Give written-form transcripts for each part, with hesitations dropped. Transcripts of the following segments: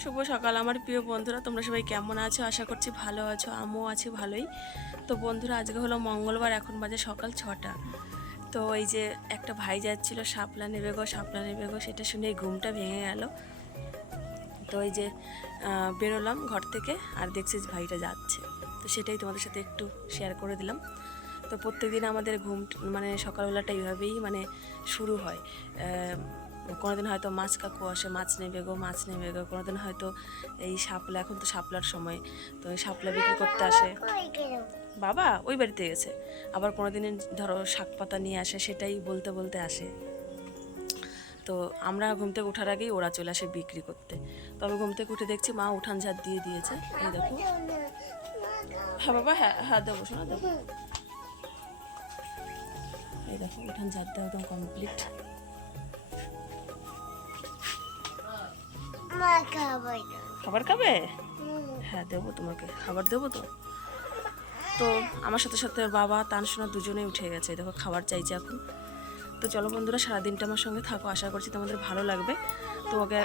শুভ সকাল আমার প্রিয় বন্ধুরা, তোমরা সবাই কেমন আছো? আশা করছি ভালো আছো, আমিও আছি ভালোই। তো বন্ধুরা, আজকে হলো মঙ্গলবার, এখন বাজে সকাল 6টা। তো এই যে একটা ভাই যাচ্ছিল, শাপলা নেবে গো শাপলা নেবে গো, সেটা শুনে ঘুমটা ভেঙে গেল। তো এই যে বেরোলাম ঘর থেকে, আর দেখছি যে ভাইটা যাচ্ছে। তো সেটাই তোমাদের সাথে একটু শেয়ার করে দিলাম। তো প্রত্যেকদিন আমাদের ঘুম মানে সকালবেলাটা এইভাবেই মানে শুরু হয়। কোনোদিন হয়তো মাছ কাকু আসে, মাছ নেবে গো মাছ নেবে গো, কোনোদিন হয়তো এই শাপলা, এখন তো শাপলার সময়, তো এই শাপলা বিক্রি করতে আসে। বাবা ওই বাড়িতে গেছে। আবার কোনোদিন ধরো শাক পাতা নিয়ে আসে, সেটাই বলতে বলতে আসে। তো আমরা ঘুম থেকে ওঠার আগেই ওরা চলে আসে বিক্রি করতে। তো আমি ঘুম থেকে উঠে দেখছি মা উঠান ঝাড় দিয়ে দিয়েছে। এই দেখো। হ্যাঁ বাবা, হ্যাঁ হ্যাঁ দেবো, শোনা দেবো। এই দেখো, উঠান ঝাড় দেওয়া একদম কমপ্লিট। খাবার খাবে? হ্যাঁ দেবো, তোমাকে খাবার দেবো তো। তো আমার সাথে সাথে বাবা তানসোনা দুজনেই উঠে গেছে, দেখো খাবার চাইছে এখন। তো চলো বন্ধুরা, সারাদিনটা আমার সঙ্গে থাকো, আশা করছি তোমাদের ভালো লাগবে। তো ওকে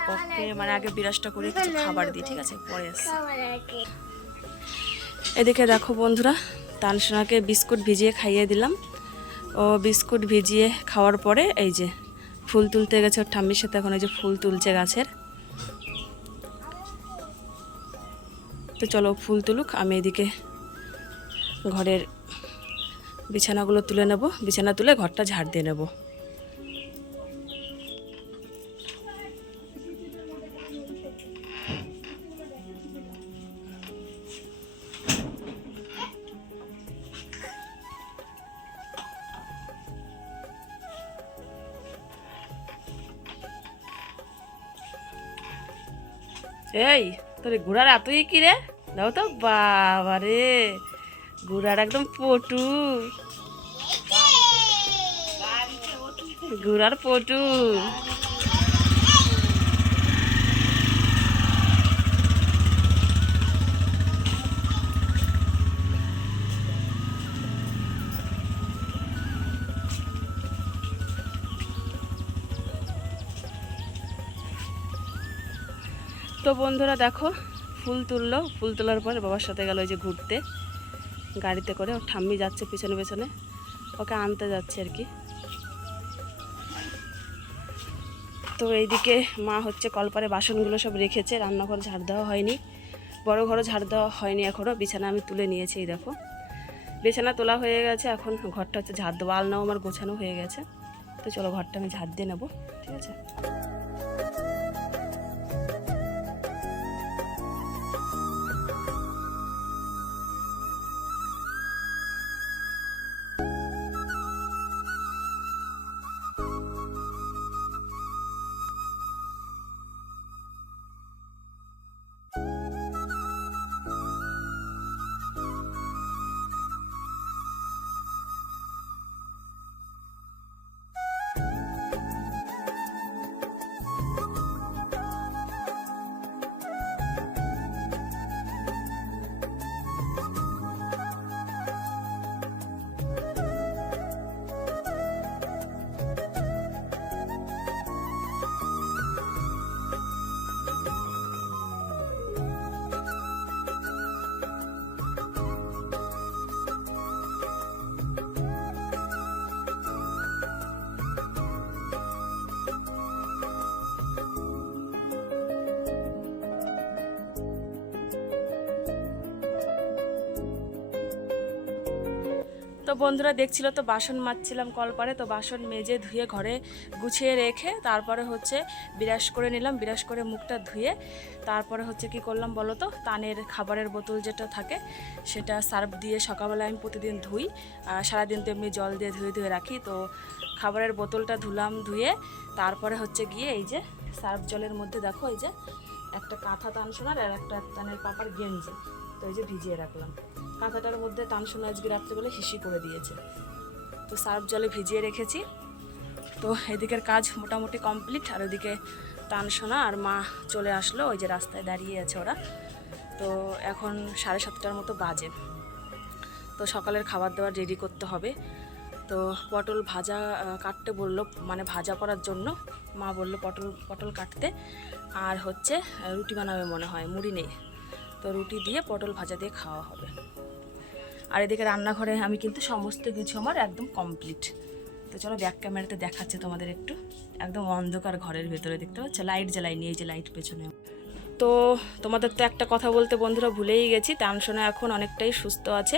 মানে আগে বিরাজটা করে কিছু খাবার দিই, ঠিক আছে? পরে আসছি। এদিকে দেখো বন্ধুরা, তানসোনাকে বিস্কুট ভিজিয়ে খাইয়ে দিলাম। ও বিস্কুট ভিজিয়ে খাওয়ার পরে এই যে ফুল তুলতে গেছে ওর ঠাম্মির সাথে, এখন এই যে ফুল তুলছে গাছের। তো চলো ফুল তুলুক, আমি এদিকে ঘরের বিছানাগুলো তুলে নেব, বিছানা তুলে ঘরটা ঝাড় দিয়ে নেব। এই তোর ঘোড়ার এতই কি রে? দাও তো, বাবা রে, ঘোড়ার একদম পটু, ঘোড়ার পটু। তো বন্ধুরা দেখো, ফুল তুললো, ফুল তোলার পরে বাবার সাথে গেল ওই যে ঘুরতে গাড়িতে করে। ওর ঠাম্মি যাচ্ছে পিছনে পিছনে, ওকে আনতে যাচ্ছে আর কি। তো এইদিকে মা হচ্ছে কলপারে বাসনগুলো সব রেখেছে, রান্নাঘর ঝাড় দেওয়া হয়নি, বড় ঘরও ঝাড় দেওয়া হয়নি এখনও। বিছানা আমি তুলে নিয়েছি, এই দেখো বিছানা তোলা হয়ে গেছে, এখন ঘরটা হচ্ছে ঝাড় দেবো। আলনাও আমার গোছানো হয়ে গেছে। তো চলো ঘরটা আমি ঝাড় দিয়ে নেবো, ঠিক আছে? তো বন্ধুরা দেখছিল তো বাসন মাজছিলাম কলপারে, তো বাসন মেজে ধুয়ে ঘরে গুছিয়ে রেখে তারপরে হচ্ছে বিরাস করে নিলাম, বিরাস করে মুখটা ধুয়ে তারপরে হচ্ছে কি করলাম বলো তো, তানের খাবারের বোতল যেটা থাকে সেটা সার্ফ দিয়ে সকালবেলা আমি প্রতিদিন ধুই, আর সারাদিন তো এমনি জল দিয়ে ধুয়ে ধুয়ে রাখি। তো খাবারের বোতলটা ধুলাম, ধুয়ে তারপরে হচ্ছে গিয়ে এই যে সার্ফ জলের মধ্যে দেখো এই যে একটা কাঁথা তানসোনার আর একটা তানের পাপার গেঞ্জি, তো এই যে ভিজিয়ে রাখলাম। কাঁথাটার মধ্যে তানসোনা আজকে রাত্রেবেলা হিসি করে দিয়েছে, তো সার্ফ জলে ভিজিয়ে রেখেছি। তো এদিকের কাজ মোটামুটি কমপ্লিট। আর ওদিকে তানসোনা আর মা চলে আসলো, ওই যে রাস্তায় দাঁড়িয়ে আছে ওরা। তো এখন 7:30টার মতো বাজে। তো সকালের খাবার দাবার রেডি করতে হবে। তো পটল ভাজা কাটতে বললো, মানে ভাজা করার জন্য মা বললো পটল কাটতে। আর হচ্ছে রুটি বানাবে মনে হয়, মুড়ি নেই, তো রুটি দিয়ে পটল ভাজা দিয়ে খাওয়া হবে। আর এদিকে রান্নাঘরে আমি কিন্তু সমস্ত কিছু আমার একদম কমপ্লিট। তো চলো ব্যাক ক্যামেরাতে দেখাচ্ছে তোমাদের একটু, একদম অন্ধকার ঘরের ভেতরে দেখতে পাচ্ছ, লাইট জ্বালাইনি, এই যে লাইট পেছনে। তো তোমাদের তো একটা কথা বলতে বন্ধুরা ভুলেই গেছি, টানশোনা এখন অনেকটাই সুস্থ আছে।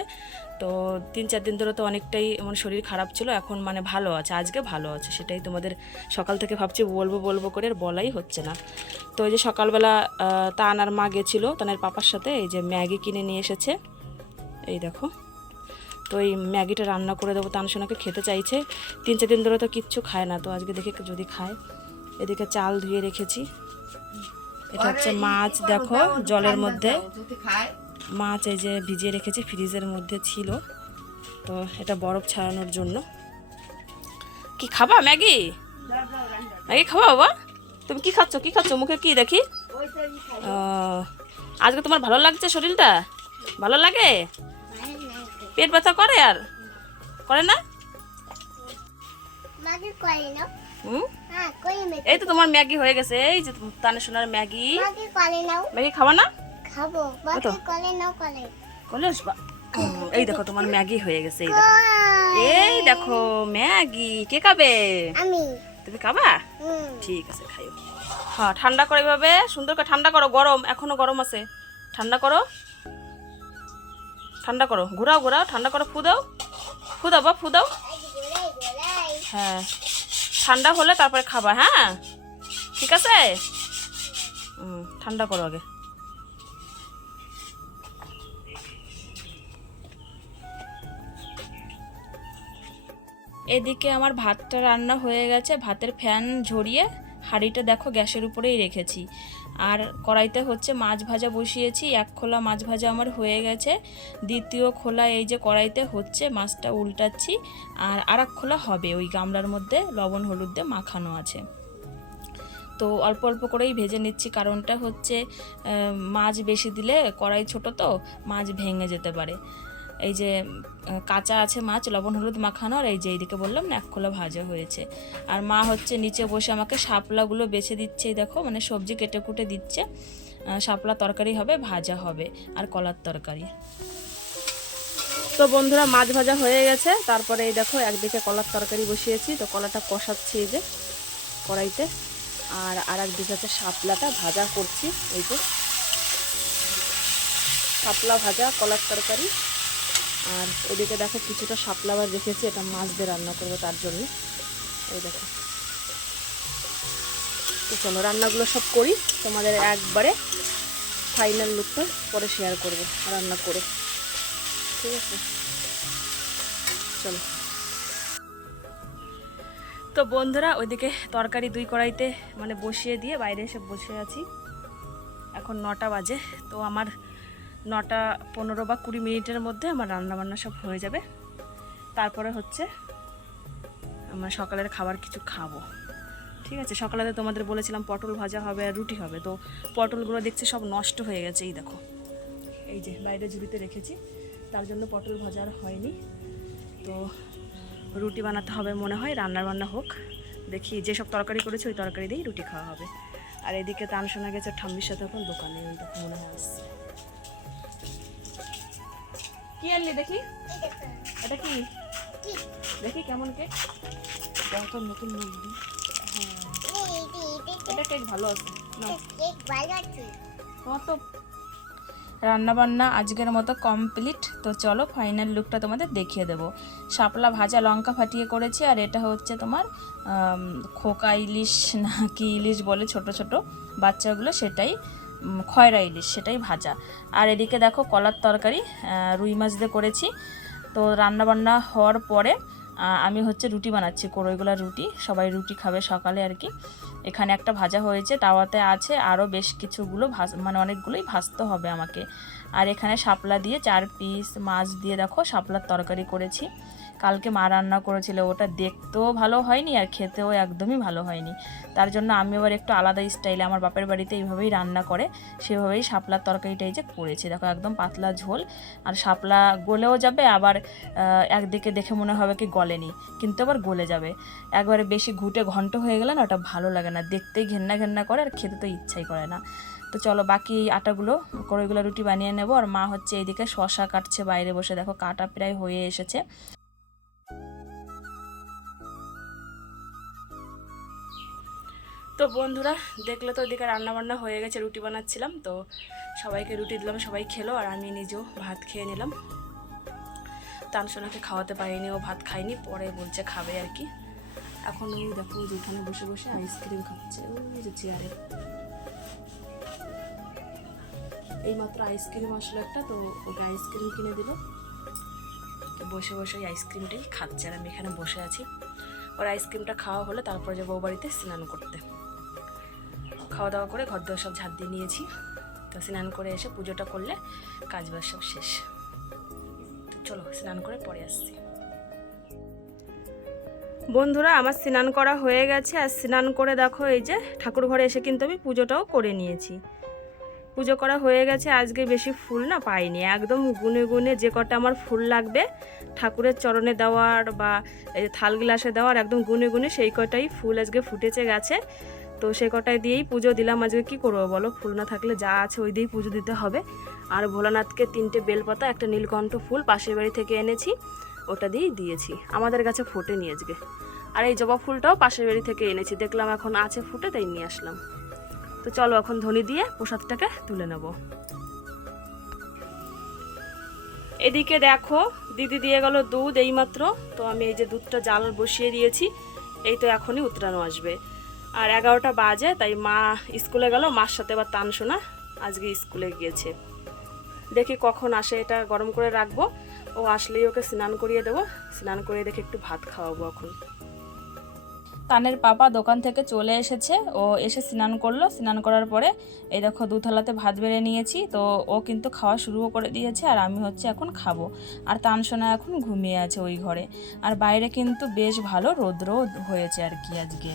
তো 3-4 দিন ধরে তো অনেকটাই মানে শরীর খারাপ ছিল, এখন মানে ভালো আছে, আজকে ভালো আছে। সেটাই তোমাদের সকাল থেকে ভাবছি বলবো করে আর বলাই হচ্ছে না। তো এই যে সকালবেলা তান আর মা গেছিলো তানের পাপার সাথে, এই যে ম্যাগি কিনে নিয়ে এসেছে, এই দেখো। তো এই ম্যাগিটা রান্না করে দেবো, তানসোনাকে খেতে চাইছে, 3-4 দিন ধরে তো কিচ্ছু খায় না, তো আজকে দেখে যদি খায়। এদিকে চাল ধুয়ে রেখেছি, এটা হচ্ছে মাছ, দেখো জলের মধ্যে মাছ এই যে ভিজিয়ে রেখেছি, ফ্রিজের মধ্যে ছিল, তো এটা বরফ ছাড়ানোর জন্য। কি খাবা ম্যাগি? ম্যাগি খাবা বাবা? তুমি কি খাচ্ছ মুখে কি দেখি? আজকে তোমার ভালো লাগছে শরীরটা? ভালো লাগে? পেট ব্যথা করে আর করে না? এই তো তোমার ম্যাগি হয়ে গেছে, এই যে তানসোনার ম্যাগি। ম্যাগি খাবা না? খাবো, এই দেখো তোমার ম্যাগি হয়ে গেছে, এই দেখো ম্যাগি। কে খাবে? আমি। তুমি খাবা? ঠিক আছে, খাইও। হ্যাঁ, ঠান্ডা করো এইভাবে, সুন্দর করে ঠান্ডা করো, গরম এখনো গরম আছে, ঠান্ডা করো, ঘোরাও ঠান্ডা করো, ফু দাও বা ফু দাও। হ্যাঁ, ঠান্ডা হলে তারপরে খাবা, হ্যাঁ ঠিক আছে। ঠান্ডা করো আগে। এদিকে আমার ভাতটা রান্না হয়ে গেছে, ভাতের ফ্যান ঝরিয়ে হাঁড়িটা দেখো গ্যাসের উপরেই রেখেছি। আর কড়াইতে হচ্ছে মাছ ভাজা বসিয়েছি, 1 খোলা মাছ ভাজা আমার হয়ে গেছে, 2য় খোলা এই যে কড়াইতে হচ্ছে, মাছটা উল্টাচ্ছি। আর 1 খোলা হবে, ওই গামলার মধ্যে লবণ হলুদ দিয়ে মাখানো আছে। তো অল্প অল্প করেই ভেজে নিচ্ছি, কারণটা হচ্ছে মাছ বেশি দিলে, কড়াই ছোট তো মাছ ভেঙে যেতে পারে। এই যে কাঁচা আছে মাছ, লবণ হলুদ মাখানো, আর এই যে এইদিকে বললাম না 1 খোলা ভাজা হয়েছে। আর মা হচ্ছে নিচে বসে আমাকে শাপলাগুলো বেছে দিচ্ছে, দেখো মানে সবজি কেটে কুটে দিচ্ছে। শাপলা তরকারি হবে, ভাজা হবে, আর কলার তরকারি। তো বন্ধুরা মাছ ভাজা হয়ে গেছে, তারপরে এই দেখো একদিকে কলার তরকারি বসিয়েছি, তো কলাটা কষাচ্ছি এই যে কড়াইতে। আর একদিকে হচ্ছে শাপলাটা ভাজা করছি, এই যে শাপলা ভাজা, কলার তরকারি। আর এদিকে দেখো কিছুটা শাপলা আবার রেখেছি, এটা মাছ দিয়ে রান্না করবো তার জন্য, এই দেখো। তো চলো রান্নাগুলো সব করি, তোমাদের একবারে ফাইনাল লুকটা পরে শেয়ার করবো রান্না করে, ঠিক আছে চলো। তো বন্ধুরা ওইদিকে তরকারি 2 কড়াইতে মানে বসিয়ে দিয়ে বাইরে এসে বসে আছি, এখন 9টা বাজে। তো আমার 9:15 বা 20 মিনিটের মধ্যে আমার রান্নাবান্না সব হয়ে যাবে। তারপরে হচ্ছে আমার সকালের খাবার কিছু খাবো, ঠিক আছে। সকালে তোমাদের বলেছিলাম পটল ভাজা হবে আর রুটি হবে, তো পটলগুলো দেখছি সব নষ্ট হয়ে গেছে, এই দেখো এই যে বাইরে ঝুড়িতে রেখেছি, তার জন্য পটল ভাজা আর হয়নি। তো রুটি বানাতে হবে মনে হয়, রান্না হোক, দেখি যেসব তরকারি করেছে ওই তরকারি দিয়েই রুটি খাওয়া হবে। আর এদিকে তানসোনা গেছে ঠাম্মির সাথে এখন দোকানে, ওই দেখো মনে হয় আসছে। কি আনলি দেখি, এটা কি দেখি কেমন কেক, কত নতুন মুরগি। হ্যাঁ এটা কেক ভালো আছে না, কত। রান্নাবান্না আজকের মতো কমপ্লিট। তো চলো ফাইনাল লুকটা তোমাদের দেখিয়ে দেবো। শাপলা ভাজা লঙ্কা ফাটিয়ে করেছি, আর এটা হচ্ছে তোমার খোকা ইলিশ না কি ইলিশ বলে ছোট ছোট বাচ্চাগুলো, সেটাই খয়রা ইলিশ, সেটাই ভাজা। আর এদিকে দেখো কলার তরকারি রুই মাছ দিয়ে করেছি। তো রান্নাবান্না হওয়ার পরে আমি হচ্ছে রুটি বানাচ্ছি, কড়ইগুলা রুটি, সবাই রুটি খাবে সকালে আর কি। এখানে একটা ভাজা হয়েছে, তাওয়াতে আছে আরও বেশ কিছুগুলো মানে অনেকগুলোই ভাজতে হবে আমাকে। আর এখানে শাপলা দিয়ে 4 পিস মাছ দিয়ে দেখো শাপলার তরকারি করেছি। কালকে মা রান্না করেছিল, ওটা দেখতেও ভালো হয়নি আর খেতেও একদমই ভালো হয়নি। তার জন্য আমি আবার একটু আলাদা স্টাইলে, আমার বাপের বাড়িতে এইভাবেই রান্না করে সেভাবেই শাপলার তরকারিটাই যে করেছি। দেখো একদম পাতলা ঝোল, আর শাপলা গলেও যাবে, আবার একদিকে দেখে মনে হবে কি গলেনি, কিন্তু আবার গলে যাবে। একবারে বেশি ঘুটে ঘন্ট হয়ে গেলে না ওটা ভালো লাগে না, দেখতেই ঘেন্না ঘেন্না করে আর খেতে তো ইচ্ছাই করে না। তো চলো বাকি আটাগুলো কড়াইগুলো রুটি বানিয়ে নেব। আর মা হচ্ছে এইদিকে শশা কাটছে বাইরে বসে, দেখো কাটা প্রায় হয়ে এসেছে। তো বন্ধুরা দেখলে তো ওইদিকে রান্নাবান্না হয়ে গেছে, রুটি বানাচ্ছিলাম, তো সবাইকে রুটি দিলাম, সবাই খেলো, আর আমি নিজেও ভাত খেয়ে নিলাম। তানসোনাকে খাওয়াতে পারিনি, ও ভাত খায়নি, পরে বলছে খাবে আর কি। এখন ওই দেখো উঠানে বসে বসে আইসক্রিম খাচ্ছে, ওই যে চেয়ারে। এইমাত্র আইসক্রিম আসলো একটা, তো ওকে আইসক্রিম কিনে দিল, তো বসে বসে ওই আইসক্রিমটাই খাচ্ছে, আর আমি এখানে বসে আছি। ওর আইসক্রিমটা খাওয়া হলে তারপরে যাবো বাড়িতে স্নান করতে। খাওয়া দাওয়া করে ঘর দোর সব ঝাঁট দিয়ে নিয়েছি, তো স্নান করে এসে পুজোটা করলে কাজবাজ সব শেষ। তো চলো স্নান করে পরে আসছি। বন্ধুরা আমার স্নান করা হয়ে গেছে, আর স্নান করে দেখো এই যে ঠাকুর ঘরে এসে কিন্তু আমি পুজোটাও করে নিয়েছি। পুজো করা হয়ে গেছে। আজকে বেশি ফুল না পাইনি, একদম গুনে গুনে যে কটা আমার ফুল লাগবে ঠাকুরের চরণে দেওয়ার বা এই থাল গ্লাসে দেওয়ার, একদম গুনে গুনে সেই কটাই ফুল আজকে ফুটেছে গাছে। তো সেই কটাই দিয়েই পুজো দিলাম। আজকে কি করবো বলো, ফুল না থাকলে যা আছে ওই দিয়েই পুজো দিতে হবে। আর ভোলানাথকে 3টে বেলপাতা, একটা নীলকণ্ঠ ফুল পাশের বাড়ি থেকে এনেছি, ওটা দিয়েই দিয়েছি। আমাদের গাছে ফোটেনি আজকে। আর এই জবা ফুলটাও পাশের বাড়ি থেকে এনেছি, দেখলাম এখন আছে ফুটে, তাই নিয়ে আসলাম। তো চলো এখন ধ্বনি দিয়ে প্রসাদটাকে তুলে নেব। এদিকে দেখো দিদি দিয়ে গেল দুধ এইমাত্র, তো আমি এই যে দুধটা জাল বসিয়ে দিয়েছি, এই তো এখনই উতরানো আসবে। আর 11টা বাজে, তাই মা স্কুলে গেল, মার সাথে আবার তানসোনা আজকে স্কুলে গিয়েছে। দেখি কখন আসে, এটা গরম করে রাখবো, ও আসলেই ওকে স্নান করিয়ে দেবো। স্নান করিয়ে দেখে একটু ভাত খাওয়াবো এখন। তানের পাপা দোকান থেকে চলে এসেছে, ও এসে স্নান করলো, স্নান করার পরে এই দেখো 2 থালাতে ভাত বেড়ে নিয়েছি, তো ও কিন্তু খাওয়া শুরুও করে দিয়েছে, আর আমি হচ্ছে এখন খাবো। আর তানসোনা এখন ঘুমিয়ে আছে ওই ঘরে। আর বাইরে কিন্তু বেশ ভালো রৌদ্র হয়েছে আর কি আজকে।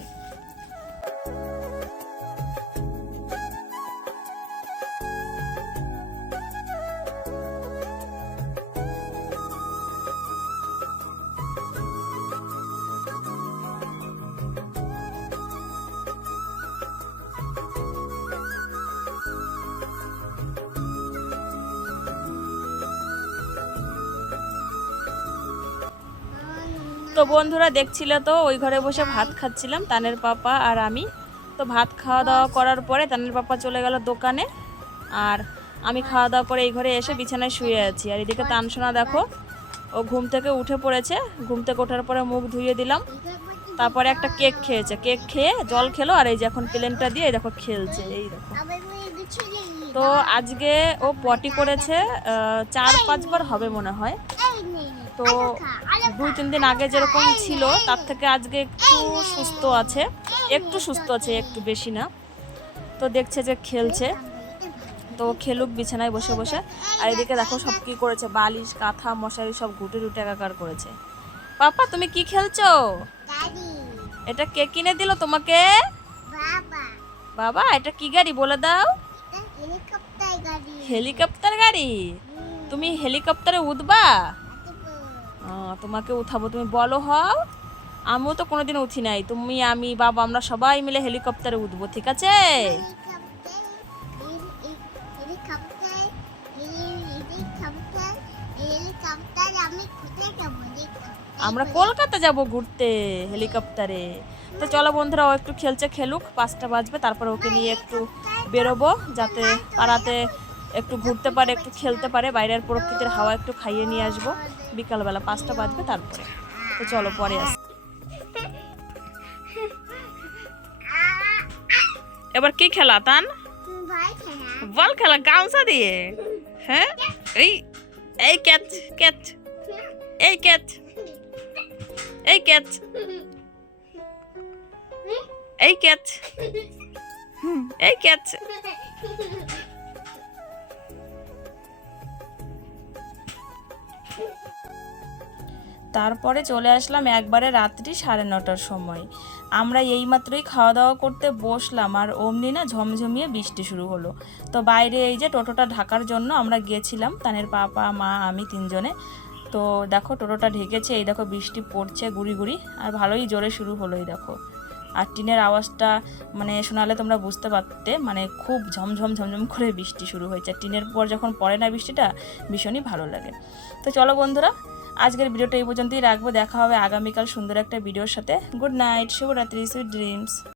তো বন্ধুরা দেখছিলে তো ওই ঘরে বসে ভাত খাচ্ছিলাম তানের পাপা আর আমি। তো ভাত খাওয়া দাওয়া করার পরে তানের পাপা চলে গেল দোকানে, আর আমি খাওয়া দাওয়া করে এই ঘরে এসে বিছানায় শুয়ে আছি। আর এদিকে তানসোনা দেখো ও ঘুম থেকে উঠে পড়েছে, ঘুম থেকে ওঠার পরে মুখ ধুয়ে দিলাম, তারপরে একটা কেক খেয়েছে, কেক খেয়ে জল খেলো, আর এই যে এখন প্লেনটা দিয়ে দেখো খেলছে, এই দেখো। তো আজকে ও পটি করেছে 4-5 বার হবে মনে হয়। তো 2-3 দিন আগে যেরকম ছিল তার থেকে আজকে একটু সুস্থ আছে, একটু বেশি না। তো দেখছে যে খেলছে, তো খেলুক বিছানায় বসে বসে। আর এদিকে দেখো সব কি করেছে, বালিশ কাঁথা মশারি সব ঘুটে ঘুটে একাকার করেছে। পাপা তুমি কি খেলছো? এটা কে কিনে দিল তোমাকে? বাবা এটা কি গাড়ি বলে দাও? হেলিকপ্টার গাড়ি। তুমি হেলিকপ্টারে উঠবা? তোমাকে উঠাবো, তুমি বলো হও। আমিও তো কোনোদিন উঠি নাই, তুমি আমি বাবা আমরা সবাই মিলে হেলিকপ্টারে উঠবো, ঠিক আছে? আমরা কলকাতা যাব ঘুরতে হেলিকপ্টারে। তো চলো বন্ধুরা, ও একটু খেলছে, খেলুক, 5টা বাজবে, তারপর ওকে নিয়ে একটু বেরোবো, যাতে পাড়াতে একটু ঘুরতে পারে, একটু খেলতে পারে, বাইরের প্রকৃতির হাওয়া একটু খাইয়ে নিয়ে আসবো বিকালবেলা। 5টা বাজবে তারপরে। তো চলো পরে আসি। এবার কি খেলা তান? বল খেলা গামছা দিয়ে। হ্যাঁ এই এই ক্যাচ ক্যাচ, এই ক্যাচ, এই ক্যাচ, এই ক্যাচ, এই ক্যাচ। তারপরে চলে আসলাম একবারে রাত্রি 9:30টার সময়। আমরা এইমাত্রই খাওয়া দাওয়া করতে বসলাম আর অমনি না ঝমঝমিয়ে বৃষ্টি শুরু হলো। তো বাইরে এই যে টোটোটা ঢাকার জন্য আমরা গিয়েছিলাম, তানের পাপা মা আমি 3জনে। তো দেখো টোটোটা ঢেকেছে, এই দেখো বৃষ্টি পড়ছে গুড়ি গুড়ি, আর ভালোই জোরে শুরু হলো এই দেখো। আর টিনের আওয়াজটা মানে শোনালে তোমরা বুঝতে পারতে, মানে খুব ঝমঝম ঝমঝম করে বৃষ্টি শুরু হয়েছে। টিনের পর যখন পড়ে না বৃষ্টিটা ভীষণই ভালো লাগে। তো চলো বন্ধুরা, আজকের ভিডিওটা এই পর্যন্তই রাখবো। দেখা হবে আগামীকাল সুন্দর একটা ভিডিওর সাথে। গুড নাইট, শুভরাত্রি, সুইট ড্রিমস।